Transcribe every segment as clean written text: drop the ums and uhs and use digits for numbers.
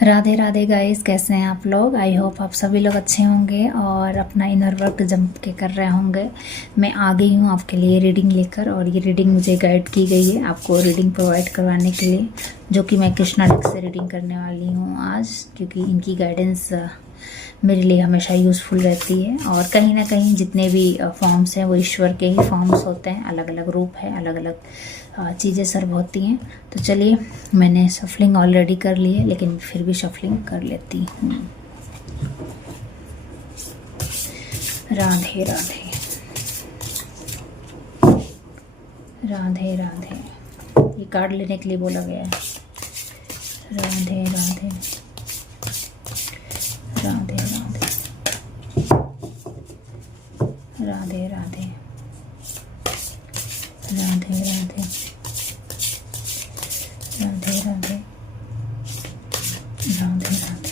Radhe Radhe guys, कैसे हैं आप लोग। आई होप आप सभी लोग अच्छे होंगे और अपना इनर वर्क जम के कर रहे होंगे। मैं आ गई हूँ आपके लिए रीडिंग लेकर, और ये रीडिंग मुझे गाइड की गई है आपको रीडिंग प्रोवाइड करवाने के लिए, जो कि मैं कृष्णा डेक से रीडिंग करने वाली हूँ आज, क्योंकि इनकी गाइडेंस मेरे लिए हमेशा यूज़फुल रहती है। और कहीं ना कहीं जितने भी फॉर्म्स हैं वो ईश्वर के ही फॉर्म्स होते हैं, अलग अलग रूप है, अलग अलग चीज़ें सर्व होती हैं। तो चलिए, मैंने शफलिंग ऑलरेडी कर ली है, लेकिन फिर भी शफलिंग कर लेती हूँ। राधे राधे राधे राधे। ये कार्ड लेने के लिए बोला गया है। Radhe Radhe Radhe Radhe Radhe Radhe Radhe Radhe Radhe Radhe Radhe Radhe.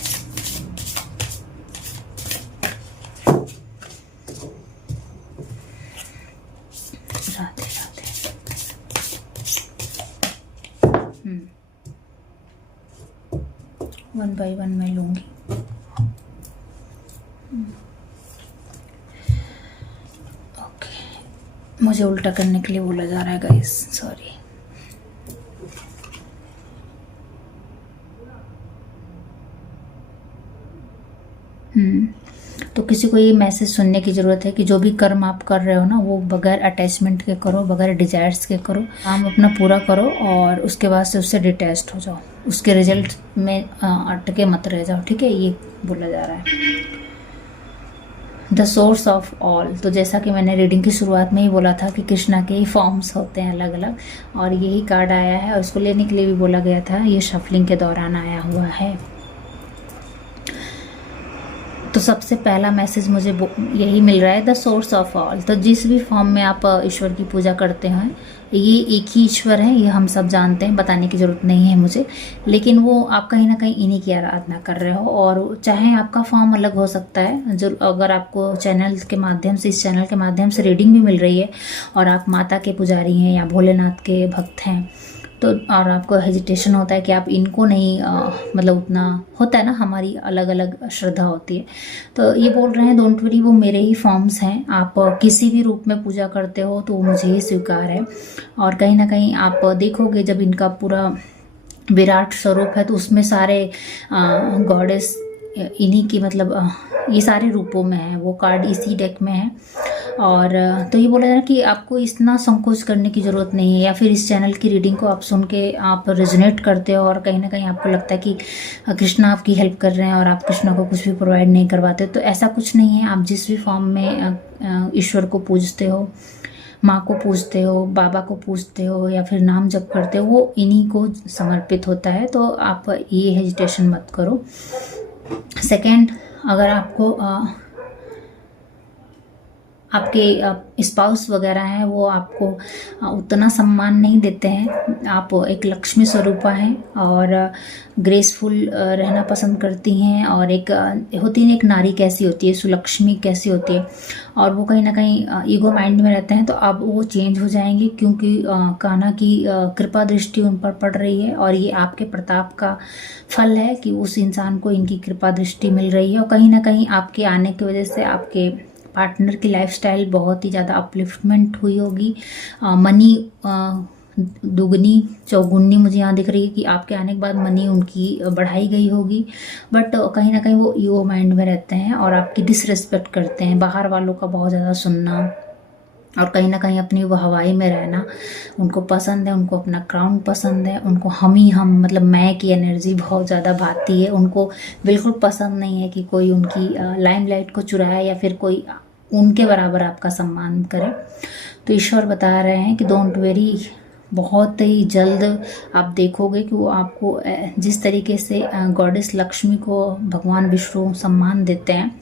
Radhe Radhe. One by one मैं लूँगी। ओके, मुझे उल्टा करने के लिए बोला जा रहा है गाइस, सॉरी। तो किसी को ये मैसेज सुनने की ज़रूरत है कि जो भी कर्म आप कर रहे हो ना, वो बगैर अटैचमेंट के करो, बगैर डिजायर्स के करो, काम अपना पूरा करो और उसके बाद से उससे डिटैच्ड हो जाओ, उसके रिजल्ट में अटके मत रह जाओ। ठीक है, ये बोला जा रहा है। द सोर्स ऑफ ऑल, तो जैसा कि मैंने रीडिंग की शुरुआत में ही बोला था कि कृष्णा के ही फॉर्म्स होते हैं अलग अलग, और यही कार्ड आया है और उसको लेने के लिए भी बोला गया था। ये शफलिंग के दौरान आया हुआ है। तो सबसे पहला मैसेज मुझे यही मिल रहा है, द सोर्स ऑफ ऑल। तो जिस भी फॉर्म में आप ईश्वर की पूजा करते हैं, ये एक ही ईश्वर है, ये हम सब जानते हैं, बताने की ज़रूरत नहीं है मुझे। लेकिन वो आप कहीं ना कहीं इन्हीं की आराधना कर रहे हो, और चाहे आपका फॉर्म अलग हो सकता है। जो अगर आपको चैनल के माध्यम से, इस चैनल के माध्यम से रीडिंग भी मिल रही है और आप माता के पुजारी हैं या भोलेनाथ के भक्त हैं, तो और आपको हेजिटेशन होता है कि आप इनको नहीं मतलब उतना होता है ना, हमारी अलग अलग श्रद्धा होती है। तो ये बोल रहे हैं, डोंट वरी, वो मेरे ही फॉर्म्स हैं। आप किसी भी रूप में पूजा करते हो तो वो मुझे ही स्वीकार है। और कहीं ना कहीं आप देखोगे, जब इनका पूरा विराट स्वरूप है तो उसमें सारे गॉडेस इन्हीं की, मतलब ये सारे रूपों में है। वो कार्ड इसी डेक में है। और तो ये बोला जा रहा है कि आपको इतना संकोच करने की ज़रूरत नहीं है, या फिर इस चैनल की रीडिंग को आप सुन के आप रेजोनेट करते हो और कहीं ना कहीं आपको लगता है कि कृष्णा आपकी हेल्प कर रहे हैं और आप कृष्णा को कुछ भी प्रोवाइड नहीं करवाते, तो ऐसा कुछ नहीं है। आप जिस भी फॉर्म में ईश्वर को पूजते हो, माँ को पूजते हो, बाबा को पूजते हो, या फिर नाम जप करते हो, वो इन्हीं को समर्पित होता है। तो आप ये हेजिटेशन मत करो। सेकेंड, अगर आपको आपके स्पाउस वगैरह हैं, वो आपको उतना सम्मान नहीं देते हैं। आप एक लक्ष्मी स्वरूपा हैं और ग्रेसफुल रहना पसंद करती हैं, और एक होती है, एक नारी कैसी होती है, सुलक्ष्मी कैसी होती है, और वो कहीं ना कहीं ईगो माइंड में रहते हैं। तो अब वो चेंज हो जाएंगे, क्योंकि कान्हा की कृपा दृष्टि उन पर पड़ रही है, और ये आपके प्रताप का फल है कि उस इंसान को इनकी कृपा दृष्टि मिल रही है। और कहीं ना कहीं आपके आने की वजह से आपके पार्टनर की लाइफस्टाइल बहुत ही ज़्यादा अपलिफ्टमेंट हुई होगी। मनी दुगनी चौगुनी मुझे यहाँ दिख रही है कि आपके आने के बाद मनी उनकी बढ़ाई गई होगी। बट कहीं ना कहीं वो ईगो माइंड में रहते हैं और आपकी डिसरिस्पेक्ट करते हैं। बाहर वालों का बहुत ज़्यादा सुनना और कहीं ना कहीं अपनी वो हवाई में रहना उनको पसंद है। उनको अपना क्राउन पसंद है, उनको हम ही हम, मतलब मैं की एनर्जी बहुत ज़्यादा भाती है। उनको बिल्कुल पसंद नहीं है कि कोई उनकी लाइमलाइट को चुराए या फिर कोई उनके बराबर आपका सम्मान करे। तो ईश्वर बता रहे हैं कि डोंट वेरी, बहुत ही जल्द आप देखोगे कि वो आपको जिस तरीके से गॉडेस लक्ष्मी को भगवान विष्णु सम्मान देते हैं,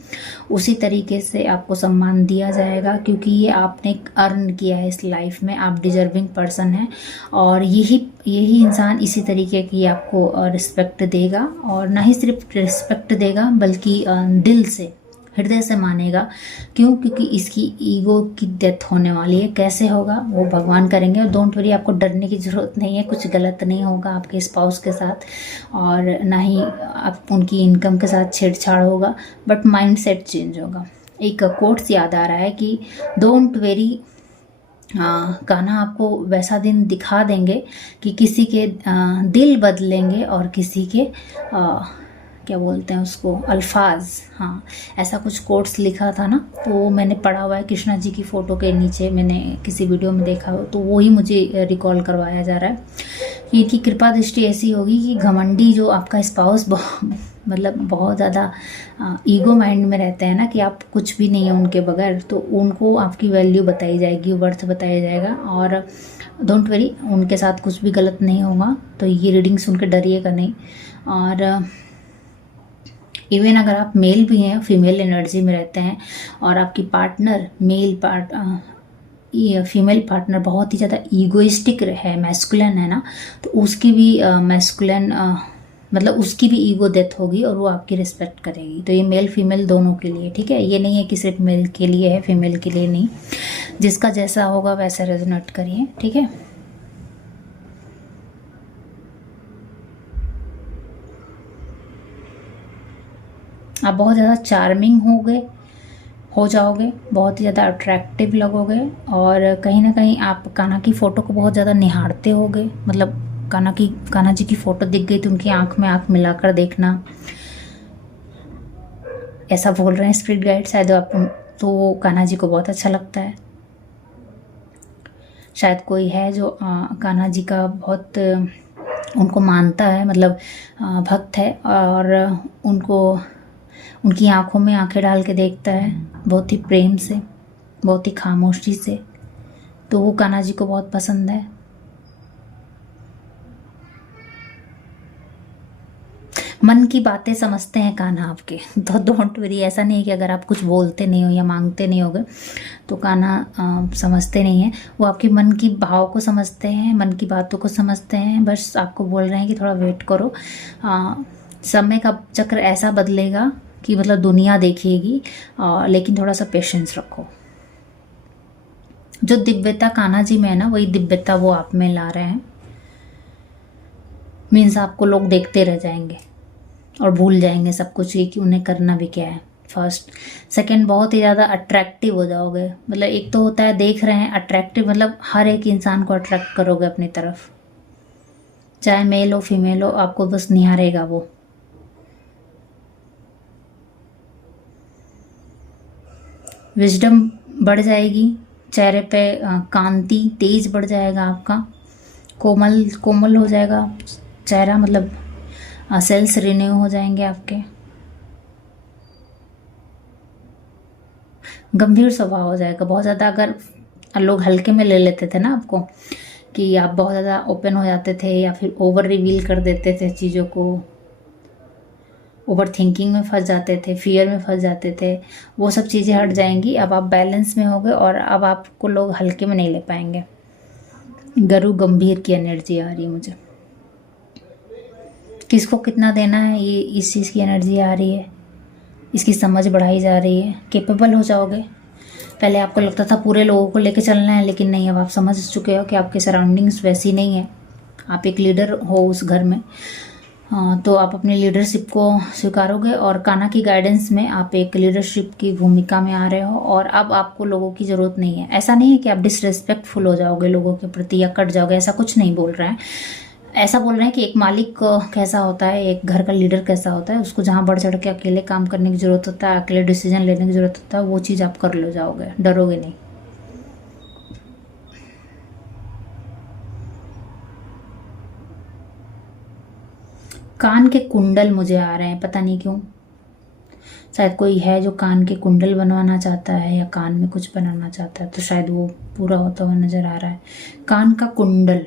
उसी तरीके से आपको सम्मान दिया जाएगा, क्योंकि ये आपने अर्न किया है इस लाइफ में। आप डिजर्विंग पर्सन हैं, और यही इंसान इसी तरीके की आपको रिस्पेक्ट देगा, और ना ही सिर्फ रिस्पेक्ट देगा बल्कि दिल से हृदय से मानेगा। क्यों? क्योंकि इसकी ईगो की डेथ होने वाली है। कैसे होगा वो भगवान करेंगे। और डोंट वरी, आपको डरने की ज़रूरत नहीं है, कुछ गलत नहीं होगा आपके स्पाउस के साथ, और ना ही आप उनकी इनकम के साथ छेड़छाड़ होगा, बट माइंड सेट चेंज होगा। एक कोट्स याद आ रहा है कि डोंट वेरी, कान्हा आपको वैसा दिन दिखा देंगे कि किसी के दिल बदलेंगे और किसी के क्या बोलते हैं उसको, अल्फाज। हाँ, ऐसा कुछ कोट्स लिखा था ना, तो वो मैंने पढ़ा हुआ है कृष्णा जी की फ़ोटो के नीचे, मैंने किसी वीडियो में देखा हो, तो वही मुझे रिकॉल करवाया जा रहा है कि इनकी कृपा दृष्टि ऐसी होगी कि घमंडी जो आपका स्पाउस मतलब बहुत ज़्यादा ईगो माइंड में रहते हैं ना, कि आप कुछ भी नहीं है उनके बगैर, तो उनको आपकी वैल्यू बताई जाएगी, वर्थ बताया जाएगा। और डोंट वरी, उनके साथ कुछ भी गलत नहीं होगा। तो ये रीडिंग सुन के डरिएगा नहीं। और इवन अगर आप मेल भी हैं, फीमेल एनर्जी में रहते हैं, और आपकी पार्टनर फीमेल पार्टनर बहुत ही ज़्यादा ईगोइस्टिक है, मैस्कुलिन है ना, तो उसकी भी मैस्कुलिन मतलब उसकी भी ईगो डेथ होगी और वो आपकी रिस्पेक्ट करेगी। तो ये मेल फीमेल दोनों के लिए, ठीक है। ये नहीं है कि सिर्फ मेल के लिए है, फीमेल के लिए नहीं। जिसका जैसा होगा वैसा रेजोनेट करिए, ठीक है। आप बहुत ज़्यादा चार्मिंग हो जाओगे, बहुत ही ज़्यादा अट्रैक्टिव लगोगे, और कहीं ना कहीं आप कान्हा की फ़ोटो को बहुत ज़्यादा निहारते होगे। मतलब कान्हा जी की फ़ोटो दिख गई तो उनकी आंख में आंख मिलाकर देखना, ऐसा बोल रहे हैं स्पिरिट गाइड शायद आप, तो वो कान्हा जी को बहुत अच्छा लगता है। शायद कोई है जो कान्हा जी का बहुत उनको मानता है, मतलब भक्त है, और उनकी आंखों में आंखें डाल के देखता है बहुत ही प्रेम से, बहुत ही खामोशी से। तो वो कान्हा जी को बहुत पसंद है। मन की बातें समझते हैं कान्हा आपके, तो डोंट वरी, ऐसा नहीं है कि अगर आप कुछ बोलते नहीं हो या मांगते नहीं होगे तो कान्हा समझते नहीं है। वो आपके मन की भाव को समझते हैं, मन की बातों को समझते हैं। बस आपको बोल रहे हैं कि थोड़ा वेट करो, समय का चक्र ऐसा बदलेगा कि मतलब दुनिया देखिएगी, लेकिन थोड़ा सा पेशेंस रखो। जो दिव्यता कान्हा जी में है ना, वही दिव्यता वो आप में ला रहे हैं। मीन्स आपको लोग देखते रह जाएंगे और भूल जाएंगे सब कुछ, ये कि उन्हें करना भी क्या है। फर्स्ट, सेकंड, बहुत ही ज़्यादा अट्रैक्टिव हो जाओगे। मतलब एक तो होता है देख रहे हैं, अट्रैक्टिव मतलब हर एक इंसान को अट्रैक्ट करोगे अपनी तरफ, चाहे मेल हो फीमेल हो, आपको बस निहारेगा वो। विजडम बढ़ जाएगी, चेहरे पे कांति तेज बढ़ जाएगा आपका, कोमल हो जाएगा चेहरा, मतलब सेल्स रिन्यू हो जाएंगे आपके। गंभीर स्वभाव हो जाएगा बहुत ज़्यादा। अगर लोग हल्के में ले लेते थे ना आपको, कि आप बहुत ज़्यादा ओपन हो जाते थे या फिर ओवर रिवील कर देते थे चीज़ों को, ओवर थिंकिंग में फंस जाते थे, फियर में फंस जाते थे, वो सब चीज़ें हट जाएंगी। अब आप बैलेंस में होगे और अब आपको लोग हल्के में नहीं ले पाएंगे। गुरु गंभीर की एनर्जी आ रही है मुझे। किसको कितना देना है, ये इस चीज़ की एनर्जी आ रही है, इसकी समझ बढ़ाई जा रही है। कैपेबल हो जाओगे। पहले आपको लगता था पूरे लोगों को लेके चलना है, लेकिन नहीं, अब आप समझ चुके हो कि आपके सराउंडिंग्स वैसी नहीं है। आप एक लीडर हो उस घर में, तो आप अपनी लीडरशिप को स्वीकारोगे, और कान्हा की गाइडेंस में आप एक लीडरशिप की भूमिका में आ रहे हो, और अब आपको लोगों की ज़रूरत नहीं है। ऐसा नहीं है कि आप डिसरेस्पेक्टफुल हो जाओगे लोगों के प्रति या कट जाओगे, ऐसा कुछ नहीं बोल रहे हैं। ऐसा बोल रहे हैं कि एक मालिक कैसा होता है, एक घर का लीडर कैसा होता है, उसको जहाँ बढ़ चढ़ के अकेले काम करने की ज़रूरत होता है, अकेले डिसीजन लेने की ज़रूरत होता है, वो चीज़ आप कर ले जाओगे, डरोगे नहीं। कान के कुंडल मुझे आ रहे हैं, पता नहीं क्यों। शायद कोई है जो कान के कुंडल बनवाना चाहता है या कान में कुछ बनाना चाहता है, तो शायद वो पूरा होता हुआ नज़र आ रहा है। कान का कुंडल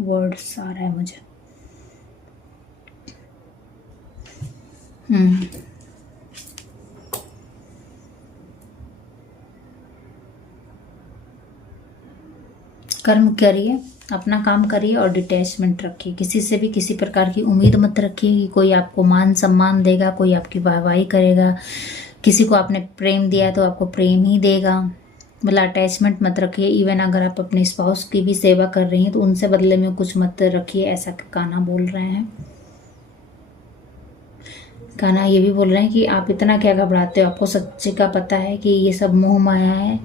वर्ड्स आ रहा है मुझे। कर्म करिए, अपना काम करिए और डिटैचमेंट रखिए। किसी से भी किसी प्रकार की उम्मीद मत रखिए कि कोई आपको मान सम्मान देगा, कोई आपकी वाहवाही करेगा, किसी को आपने प्रेम दिया है तो आपको प्रेम ही देगा। मतलब अटैचमेंट मत रखिए। इवन अगर आप अपने स्पाउस की भी सेवा कर रही हैं तो उनसे बदले में कुछ मत रखिए, ऐसा कान्हा बोल रहे हैं। कान्हा ये भी बोल रहे हैं कि आप इतना क्या घबराते हो, आपको सच्चे का पता है कि ये सब मोह माया है,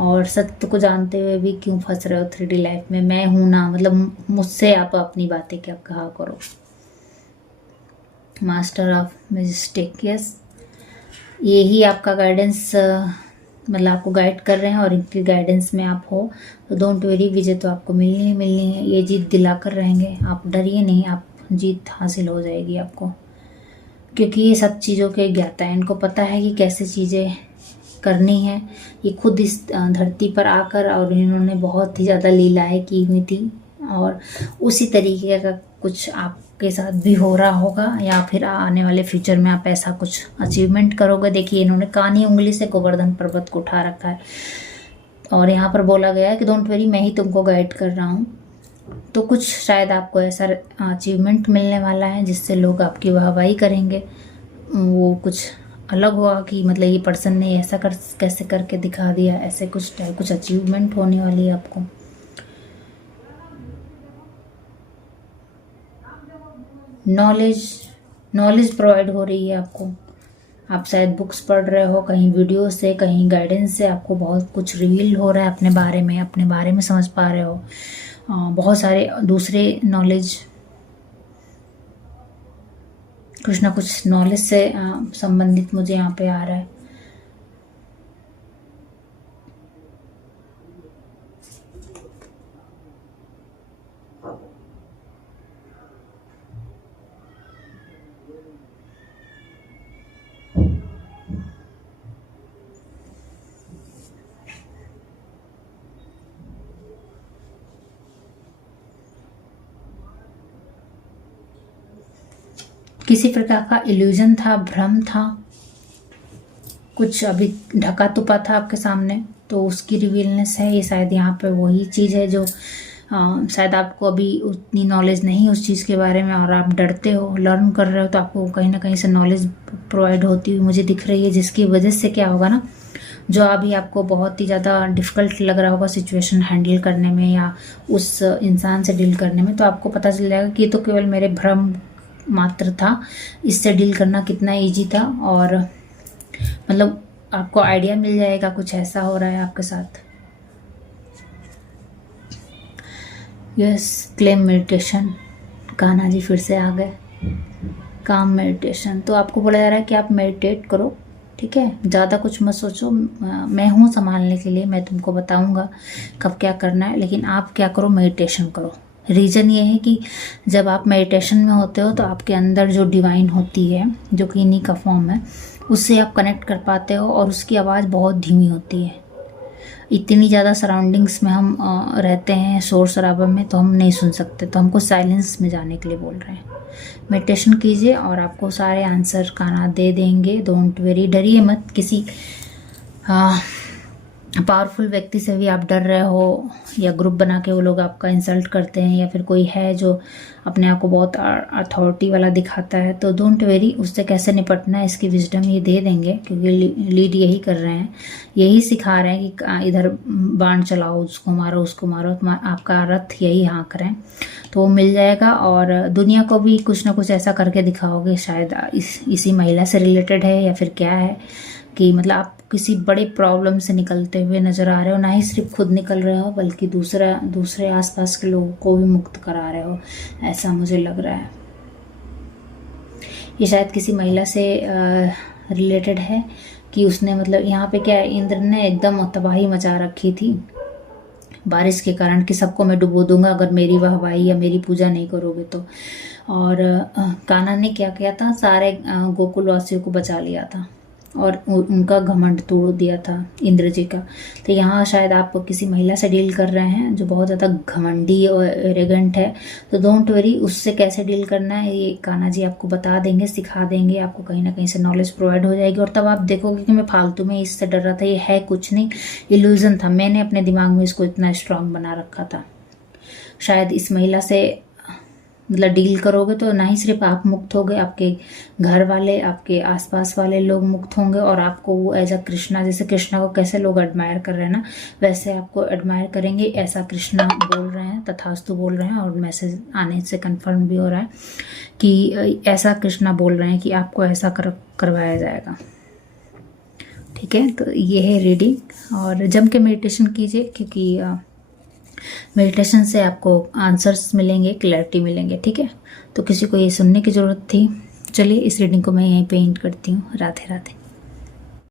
और सत्य को जानते हुए भी क्यों फंस रहे हो 3D लाइफ में। मैं हूं ना, मतलब मुझसे आप अपनी बातें क्या कहा करो। मास्टर ऑफ मैजिस्टिक, यस, यही आपका गाइडेंस, मतलब आपको गाइड कर रहे हैं और इनके गाइडेंस में आप हो तो डोंट वेरी, विजय तो आपको मिलनी ही मिलनी है। ये जीत दिला कर रहेंगे, आप डरिए नहीं, आप जीत हासिल हो जाएगी आपको, क्योंकि ये सब चीज़ों के ज्ञाता है। इनको पता है कि कैसे चीज़ें करनी है। ये खुद इस धरती पर आकर और इन्होंने बहुत ही ज़्यादा लीलाएं की हुई थी, और उसी तरीके का कुछ आपके साथ भी हो रहा होगा, या फिर आने वाले फ्यूचर में आप ऐसा कुछ अचीवमेंट करोगे। देखिए इन्होंने कानी उंगली से गोवर्धन पर्वत को उठा रखा है, और यहाँ पर बोला गया है कि डोंट वरी, मैं ही तुमको गाइड कर रहा हूँ। तो कुछ शायद आपको ऐसा अचीवमेंट मिलने वाला है जिससे लोग आपकी वाहवाही करेंगे। वो कुछ अलग हुआ कि मतलब ये पर्सन ने ऐसा कैसे करके दिखा दिया, ऐसे कुछ अचीवमेंट होने वाली है आपको। नॉलेज प्रोवाइड हो रही है आपको। आप शायद बुक्स पढ़ रहे हो, कहीं वीडियो से, कहीं गाइडेंस से आपको बहुत कुछ रिवील हो रहा है अपने बारे में समझ पा रहे हो। बहुत सारे दूसरे नॉलेज, कुछ ना कुछ नॉलेज से संबंधित मुझे यहाँ पे आ रहा है। किसी प्रकार का इल्यूजन था, भ्रम था, कुछ अभी ढका तुपा था आपके सामने, तो उसकी रिवीलनेस है ये। शायद यहाँ पे वही चीज़ है जो शायद आपको अभी उतनी नॉलेज नहीं उस चीज़ के बारे में, और आप डरते हो, लर्न कर रहे हो, तो आपको कहीं ना कहीं से नॉलेज प्रोवाइड होती हुई मुझे दिख रही है, जिसकी वजह से क्या होगा ना, जो अभी आपको बहुत ही ज़्यादा डिफ़िकल्ट लग रहा होगा सिचुएशन हैंडल करने में या उस इंसान से डील करने में, तो आपको पता चल जाएगा कि ये तो केवल मेरे भ्रम मात्र था, इससे डील करना कितना ईजी था। और मतलब आपको आइडिया मिल जाएगा कुछ ऐसा हो रहा है आपके साथ। Yes, claim meditation, Kanha ji फिर से आ गए। काम मेडिटेशन, तो आपको बोला जा रहा है कि आप मेडिटेट करो, ठीक है, ज़्यादा कुछ मत सोचो, मैं हूँ संभालने के लिए, मैं तुमको बताऊँगा कब क्या करना है, लेकिन आप क्या करो, मेडिटेशन करो। रीज़न ये है कि जब आप मेडिटेशन में होते हो तो आपके अंदर जो डिवाइन होती है, जो कि इन्हीं का फॉर्म है, उससे आप कनेक्ट कर पाते हो, और उसकी आवाज़ बहुत धीमी होती है। इतनी ज़्यादा सराउंडिंग्स में हम रहते हैं, शोर शराबा में, तो हम नहीं सुन सकते, तो हमको साइलेंस में जाने के लिए बोल रहे हैं। मेडिटेशन कीजिए और आपको सारे आंसर कान्हा दे देंगे। डोंट वेरी, डरिए मत। किसी पावरफुल व्यक्ति से भी आप डर रहे हो, या ग्रुप बना के वो लोग आपका इंसल्ट करते हैं, या फिर कोई है जो अपने आप को बहुत अथॉरिटी वाला दिखाता है, तो डोंट वेरी, उससे कैसे निपटना है इसकी विजडम ये दे देंगे, क्योंकि लीड यही कर रहे हैं, यही सिखा रहे हैं कि इधर बाण चलाओ, उसको मारो, उसको मारो, तो आपका रथ यही हाँक रहे हैं, तो वो मिल जाएगा। और दुनिया को भी कुछ ना कुछ ऐसा करके दिखाओगे, शायद इसी महिला से रिलेटेड है या फिर क्या है, कि मतलब आप किसी बड़े प्रॉब्लम से निकलते हुए नज़र आ रहे हो, ना ही सिर्फ खुद निकल रहे हो बल्कि दूसरे आसपास के लोगों को भी मुक्त करा रहे हो, ऐसा मुझे लग रहा है। ये शायद किसी महिला से रिलेटेड है कि उसने, मतलब यहाँ पे क्या है, इंद्र ने एकदम तबाही मचा रखी थी बारिश के कारण, कि सबको मैं डुबो दूंगा अगर मेरी वाहवाही या मेरी पूजा नहीं करोगे तो। और कान्हा ने क्या किया था, सारे गोकुल वासियों को बचा लिया था और उनका घमंड तोड़ दिया था इंद्र जी का। तो यहाँ शायद आप किसी महिला से डील कर रहे हैं जो बहुत ज़्यादा घमंडी और एरोगेंट है, तो डोंट वरी, उससे कैसे डील करना है ये कान्हा जी आपको बता देंगे, सिखा देंगे, आपको कहीं ना कहीं से नॉलेज प्रोवाइड हो जाएगी। और तब आप देखोगे कि मैं फालतू में इससे डर रहा था, ये है कुछ नहीं, इल्यूजन था, मैंने अपने दिमाग में इसको इतना स्ट्रांग बना रखा था। शायद इस महिला से मतलब डील करोगे तो ना ही सिर्फ आप मुक्त होगे, आपके घर वाले, आपके आसपास वाले लोग मुक्त होंगे, और आपको वो एज अ कृष्णा, जैसे कृष्णा को कैसे लोग एडमायर कर रहे हैं ना, वैसे आपको एडमायर करेंगे, ऐसा कृष्णा बोल रहे हैं, तथास्तु बोल रहे हैं। और मैसेज आने से कंफर्म भी हो रहा है कि ऐसा कृष्णा बोल रहे हैं कि आपको ऐसा करवाया जाएगा। ठीक है, तो ये है रीडिंग, और जम के मेडिटेशन कीजिए, क्योंकि मेडिटेशन से आपको आंसर्स मिलेंगे, क्लैरिटी मिलेंगे। ठीक है, तो किसी को ये सुनने की ज़रूरत थी। चलिए, इस रीडिंग को मैं यहीं पे एंड करती हूँ। राधे राधे।